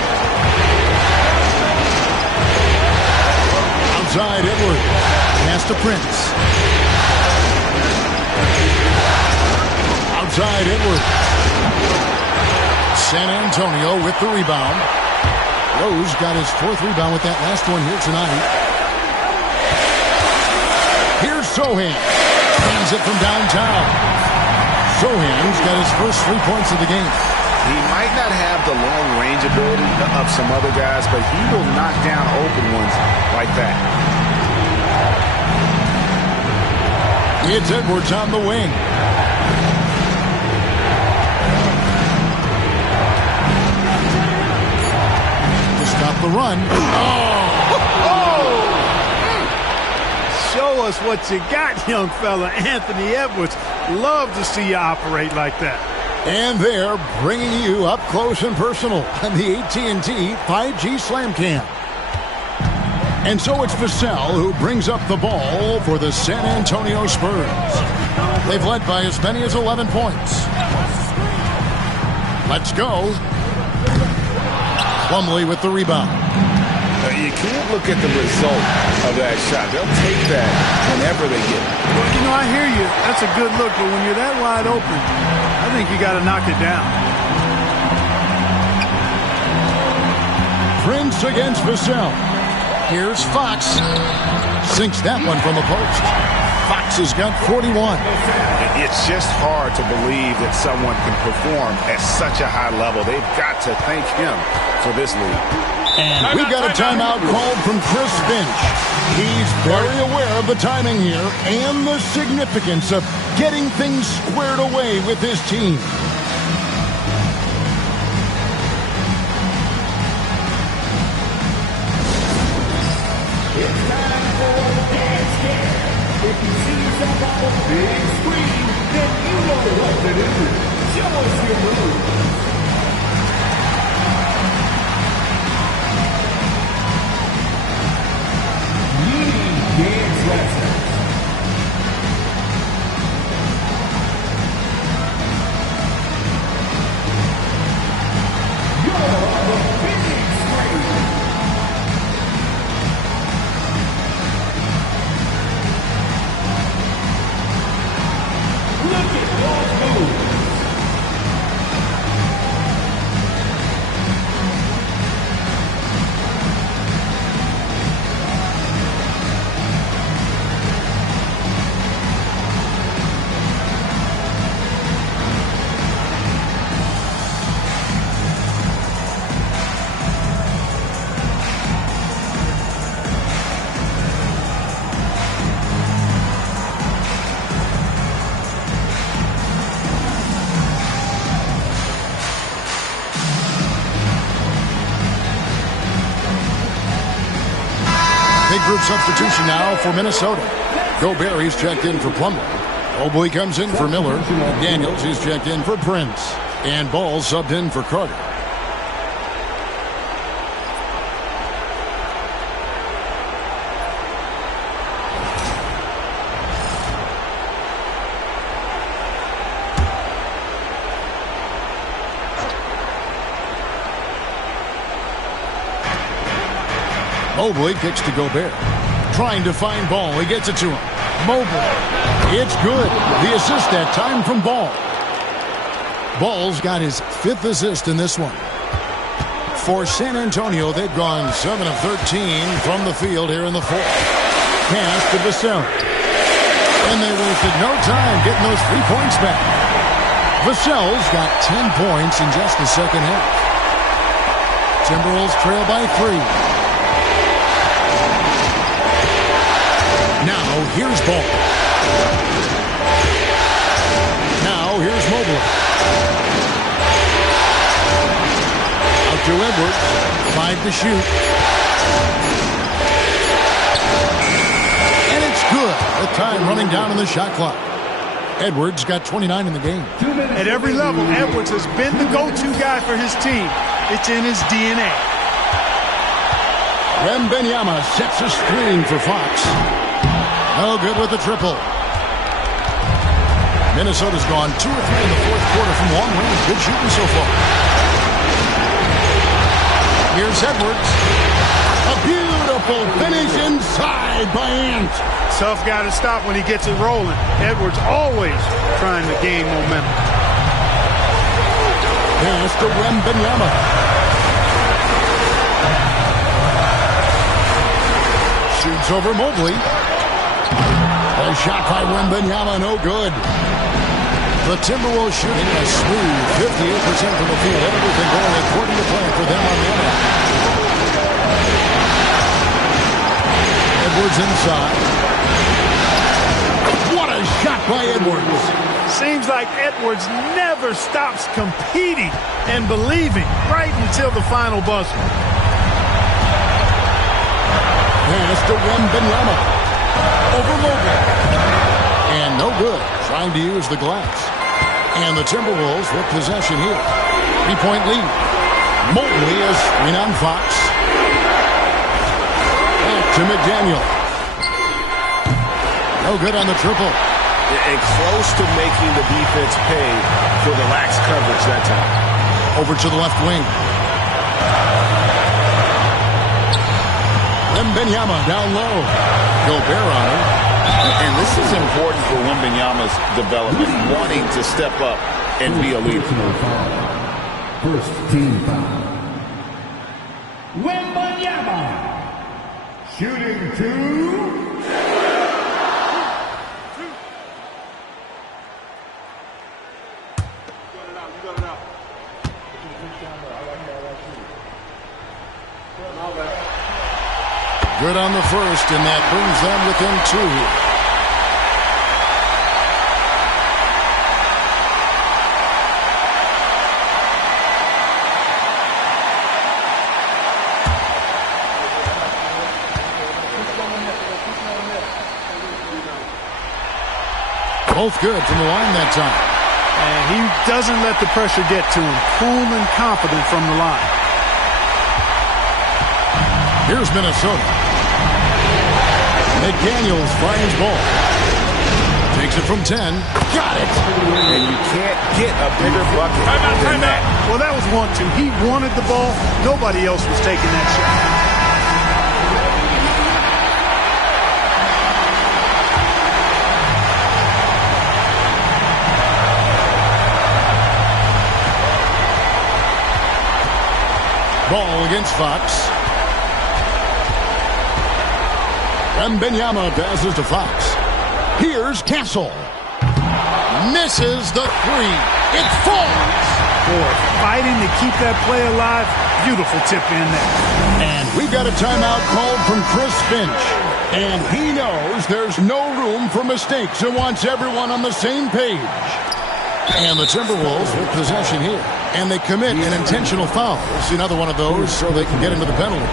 Outside Edwards. Pass to Prince. Outside Edwards. San Antonio with the rebound. Rose got his 4th rebound with that last one here tonight. Here's Sohan. Hands it from downtown. Sohan's got his first 3 points of the game. He might not have the long-range ability of some other guys, but he will knock down open ones like that. It's Edwards on the wing. To stop the run. Show us what you got, young fella. Anthony Edwards. Love to see you operate like that. And they're bringing you up close and personal on the AT&T 5G Slam Cam. And so it's Vassell who brings up the ball for the San Antonio Spurs. They've led by as many as 11 points. Let's go. Plumlee with the rebound. You can't look at the result of that shot. They'll take that whenever they get it. Well, you know, I hear you. That's a good look, but when you're that wide open, I think you got to knock it down. Prince against Vassell. Here's Fox. Sinks that one from the post. Fox has got 41. It's just hard to believe that someone can perform at such a high level. They've got to thank him for this lead. And we've got a timeout called from Chris Finch. He's very aware of the timing here and the significance of getting things squared away with his team. It's time for Dance Camp. If you see yourself on the big screen, then you know what to do. Show us your moves. Dance lessons. You're on the big screen. Look at those moves. Big group substitution now for Minnesota. Gobert is checked in for Plumlee. Mobley comes in for Miller. Daniels is checked in for Prince. And Ball subbed in for Carter. Mobley kicks to Gobert. Trying to find Ball. He gets it to him. Mobley. It's good. The assist that time from Ball. Ball's got his 5th assist in this one. For San Antonio, they've gone 7 of 13 from the field here in the 4th. Pass to Vassell. And they wasted no time getting those 3 points back. Vassell's got 10 points in just the second half. Timberwolves trail by 3. Now, here's Ball. Now, here's Mobley. Out to Edwards. 5 to shoot. And it's good. The time running down in the shot clock. Edwards got 29 in the game. At every level, Edwards has been the go-to guy for his team. It's in his DNA. Wembanyama sets a screen for Fox. No good with the triple. Minnesota's gone 2 or 3 in the fourth quarter from long range. Good shooting so far. Here's Edwards. A beautiful finish inside by Ant. Tough guy to stop when he gets it rolling. Edwards always trying to gain momentum. Pass to Wembanyama. Shoots over Mobley. A shot by Wembanyama, no good. The Timberwolves shooting a smooth 58% from the field. Everything going according to plan for them on the other. Edwards inside. What a shot by Edwards. Seems like Edwards never stops competing and believing right until the final buzzer. Pass to Wembanyama. Over Mobley. And no good. Trying to use the glass. And the Timberwolves with possession here. 3-point lead. Mobley is screen on Fox. Back to McDaniel. No good on the triple. And close to making the defense pay for the lax coverage that time. Over to the left wing. Wembanyama down low. Gobert on him. And this is important for Wembanyama's development, wanting to step up and be a leader. First team foul. Wembanyama. Shooting 2. Good on the first, and that brings them within 2 here. Both good from the line that time. And he doesn't let the pressure get to him. Cool and confident from the line. Here's Minnesota. McDaniels finds ball. Takes it from 10. Got it. And you can't get a bigger bucket than that. Well, that was 1-2. He wanted the ball. Nobody else was taking that shot. Ball against Fox. Wembanyama passes to Fox. Here's Castle. Misses the 3. It falls. Boy, fighting to keep that play alive. Beautiful tip in there. And we've got a timeout called from Chris Finch. And he knows there's no room for mistakes and wants everyone on the same page. And the Timberwolves with possession here. And they commit an intentional foul. It's another one of those so they can get into the penalty.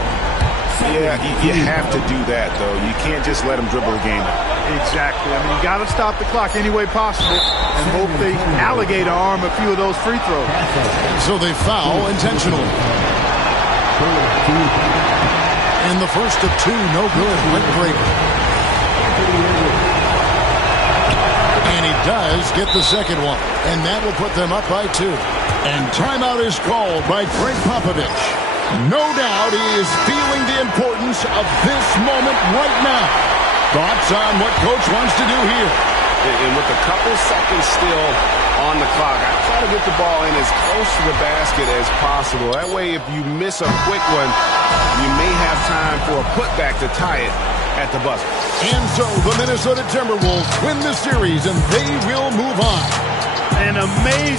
Yeah, you have to do that, though. You can't just let them dribble the game out. Exactly. I mean, you got to stop the clock any way possible and hope they alligator arm a few of those free throws. So they foul intentionally. And the first of 2, no good. Late break. And he does get the second one. And that will put them up by 2. And timeout is called by Greg Popovich. No doubt he is feeling the importance of this moment right now. Thoughts on what Coach wants to do here? And with a couple seconds still on the clock, I try to get the ball in as close to the basket as possible. That way, if you miss a quick one, you may have time for a putback to tie it at the buzzer. And so the Minnesota Timberwolves win the series, and they will move on. An amazing